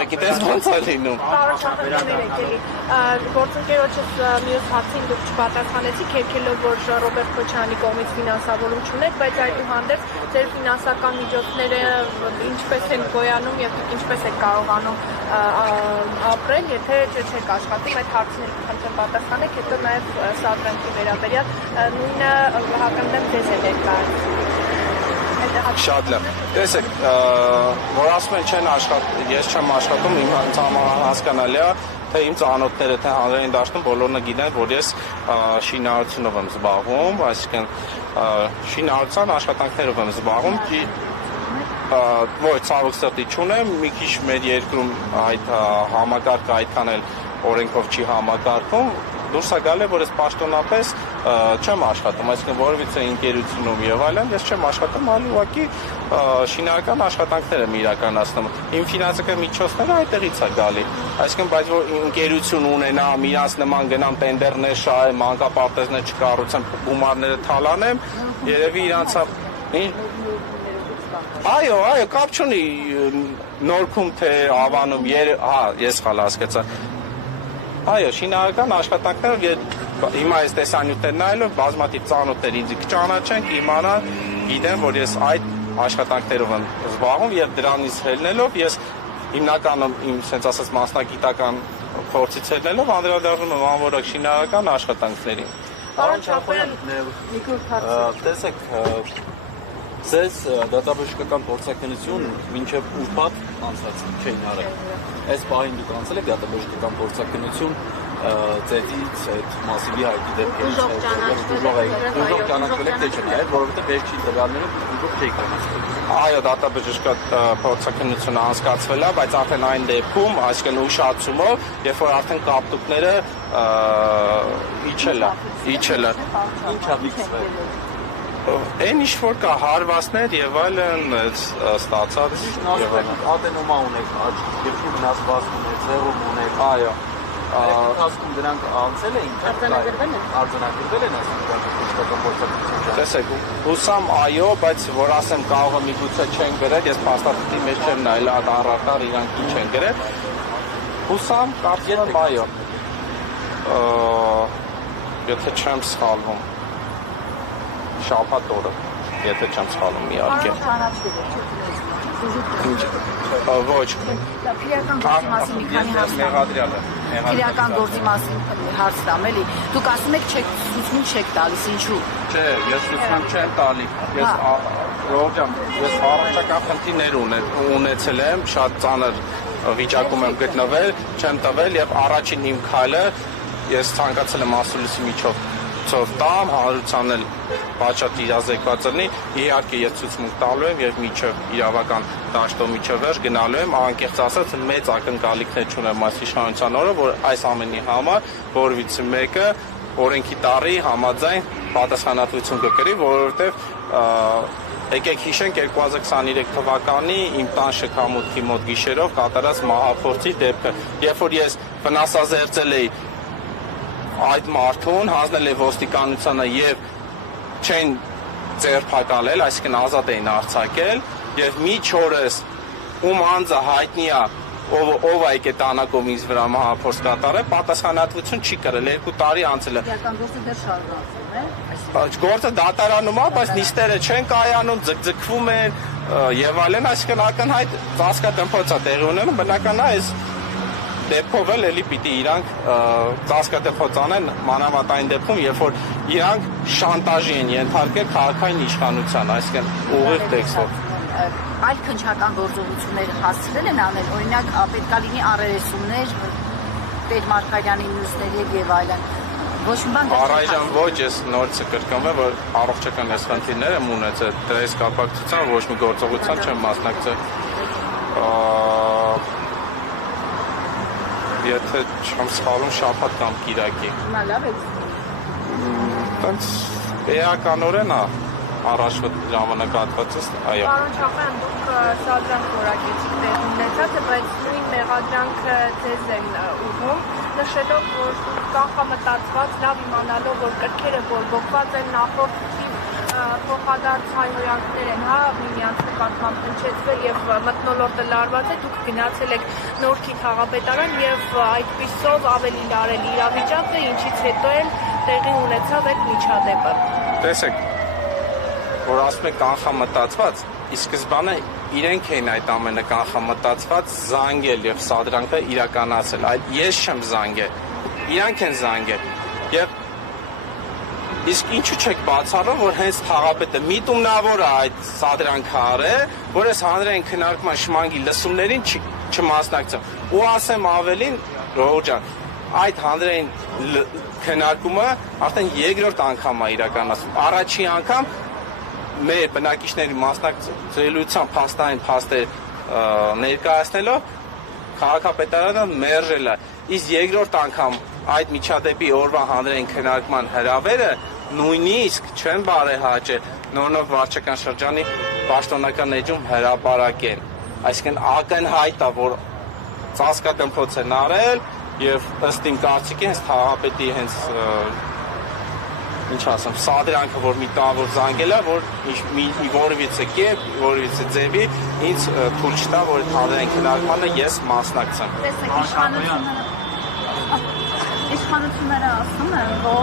մեկի տես ոնց է լինում։ Գործընկերոջս մյուս հարցին դուք չպատասխանեցիք, եկելով որ Ռոբերտ Քոչարյանի կողմից ֆինանսավորում չունեք, բայց այդուհանդերձ ձեր ֆինանսական միջոցները ինչպես են գոյանում եւ դուք ինչպես եք կարողանում ապրել, եթե չեք աշխատում, այդ հարցին խնդրեմ պատասխանեք, հետո նաեւ Սադրանքի վերաբերյալ նույնը հականդեմ ձեզ է ներկայացնում։ Շատ լավ։ Տեսեք, որ ասում են չեն աշխատում, ես չեմ աշխատում, ինձ հասկանալի է, թե իմ ծանոթները, թե հանրային դաշտում բոլորը գիտեն, որ ես շինարարությունով եմ զբաղվում, այսինքն շինարարության աշխատանքներով եմ զբաղվում, ոչ ցավոք սրտի չունեմ, մի քիչ մեր երկրում այդ համակարգը այդքան էլ օրենքով չի համակարգվում, դուրս է գալի, որ ես պաշտոնապես չեմ աշխատում, այսինքն որևիցե ընկերությունում եւ այլն, ես չեմ աշխատում, այլ ուղղակի շինարարական աշխատանքներ եմ իրականացնում։ Իմ ֆինանսական միջոցները այդտեղից է գալի։ Այսինքն, բայց որ ընկերություն ունենամ, իրանց նման գնամ տենդերներ շահեմ, մանկապարտեզներ չկառուցեմ, գումարները թալանեմ, երևի իրանց Այո, կապ չունի Նորքում թե Ավանում, ես սխալ հասկացա։ Այո, շինարարական աշխատանքները հիմա այս տեսանյութերն այլով բազմաթիվ ծանոթներ ինձ կճանաչեն, իմանան, գիտեն, որ ես այդ աշխատանքներով եմ զբաղվում եւ դրանից ելնելով ես հիմնականում իմ sense ասած մասնագիտական փորձից ելնելով անդրադառնում եմ անորոշ շինարարական աշխատանքներին։ Պարոն Չապոյան, տեսեք, ձեզ դատաբժշկական փորձակնություն մինչև ուրբաթ անցած չէին արել։ Այս պահին դուք անցել եք դատաբժշկական փորձակնություն ձեզից այդ մասիվի հայտի դեպքերից ուժով ճանաչվել եք թե չէ, որովհետև վերջին տվյալներով ուժով չէիք ճանաչվել։ Այո, դատաբժշկական փորձակնությունը անցկացվել է, բայց արդեն այն դեպքում, այսինքն ուշացումով, երբ որ արդեն կապտուկները իջել է։ Ինչա վիճվել։ Այն ինչ որ կա հարվածներ եւ այլն ստացած եւ ադենոմա ունեք, աչքի երկու վնասվածք ունեք, ձեռում ունեք, այո։ Ասում դրանք անցել էին, արձանագրվել են ասում փորձակնություն։ Տեսեք, հուսամ այո, բայց որ ասեմ կարող եմ միգուցե չեն գրել, ես փաստաթղթի մեջ չեմ նայել առարկար իրանք ինչ են գրել։ Հուսամ, կարծում եմ այո։ Եթե չեմ սխալվում։ Շաբաթ օրը, եթե չեմ սխալվում իհարկե։ Ոչ։ Քրեական գործի մասին մի քանի հարց տամ։ Քրեական գործի մասին հարց տամ, էլի։ Դուք ասում եք ցուցմունք չեք տալիս, ինչու՞։ Չէ, ես ցուցմունք չեմ տալի։ Ես Ռոբերտ, ես առողջական խնդիրներ ունեցել եմ, շատ ծանր վիճակում եմ գտնվել, չեմ տվել եւ առաջին իմ քայլը ես ցանկացել եմ ասուլիսի միջով տամ, հանրությանն էլ պատշաճ իրազեկված լինի, իհարկե ես ցուցմունք տալու եմ եւ միջև իրավական դաշտով միջև վերջ գնալու եմ, անկեղծ ասած մեծ ակնկալիքներ չունեմ այս իշխանության օրը, որ այս ամենի համար որևիցե մեկը օրենքի տարի համաձայն պատասխանատվություն կկրի, որովհետեւ եկեք հիշենք 2023 թվականի իմ տան շքամուտքի մոտ գիշերով կատարած մահափորձի դեպքը, երբ որ ես վնասազերծել էի այդ մարդուն, հանձնել է ոստիկանությանը եւ չեն ձերբակալել, այսինքն ազատ էին արձակել եւ միջ օրս ում անձը հայտնի է ով է եկել տանակով ինձ վրա մահափորձ կատարել, պատասխանատվություն չի կրել, 2 տարի անցել է։ Քրեական գործը դեռ շարունակվում է։ Գործը դատարանում է, բայց նիստերը չեն կայանում, ձգձգվում են եւ այլն, այսինքն ակնհայտ ծածկադմփոց է տեղի ունենում, բնական է այս դեպքով էլ էլի պիտի իրանք ծածկադմփոց անեն մանավանդ այն դեպքում, երբ որ իրանք շանտաժի են ենթարկել քաղաքային իշխանության, այսինքն ուղիղ տեքստով։ Այլ քննչական գործողություններ հասցրել են անել, օրինակ պետքա լինի առերեսումներ Տեր Մարգարյանի մյուսների եւ այլն։ Ոչ մի բան առայժմ ոչ, ես նորից կրկնվեմ, որ առողջական այս խնդիրներ եմ ունեցել, դրանց կապակցությամբ ոչ մի գործողության չեմ մասնակցել։ Եթե չեմ սխալվում շաբաթ կամ կիրակի։ Հիմա լավ է։ Տենց էականորեն է առաջվա ժամանակահատվածից, այո։ Պարոն Չապոյան, դուք սադրանք որակեցիք տեղի ունեցած, բայց նույն մեղադրանքը ձեզ են ուղղում, նշելով, որ կանխամտածված լավ իմանալով, որ կրքերը բորբոքված են նախորդ փոխադարձ հայհոյանքներ են, հա, միմյանց նկատմամբ հնչեցվել եւ մթնոլորտը լարված է, դուք գնացել եք Նորքի քաղաքապետարան եւ այդպիսով ավելի լարել իրավիճակը, ինչից հետո էլ տեղի ունեցավ այդ միջադեպը։ Տեսեք, որ ասում եք կանխամտածված, ի սկզբանե իրենք էին այդ ամենը կանխամտածված զանգել եւ սադրանքը իրականացել, այլ ես չեմ զանգել, իրանք են զանգել եւ իսկ ինչու չեք բացառում, որ հենց քաղաքապետը միտումնավոր է այդ սադրանքը արել, որ այս հանրային քննարկման շմանգի լսումներին չմասնակցում։ Ու ասեմ ավելին, Ռոհ ջան, այդ հանրային քննարկումը արդեն երկրորդ անգամ է իրականացվում։ Առաջին անգամ մեր բնակիչների մասնակցելիության փաստային փաստեր ներկայացնելով քաղաքապետարանը մերժել է։ Իսկ երկրորդ անգամ այդ միջադեպի օրվա հանրային քննարկման հրավերը նույնիսկ չեն բարեհաճել Նորնով վարչական շրջանի պաշտոնական էջում հրապարակեն։ Այսինքն ակնհայտ է, որ ծածկադմփոց են արել եւ ըստ իմ կարծիքի հենց քաղաքապետի հենց ինչ ասեմ, սադրանքը, որ մի տավոր զանգել է, որ մի որևիցե կերպ, որևիցե ձևի ինձ թույլ չտա, որ այդ հանրային քննարկմանը ես մասնակցեմ։ Տեսեք, իշխանությունները ասում են, որ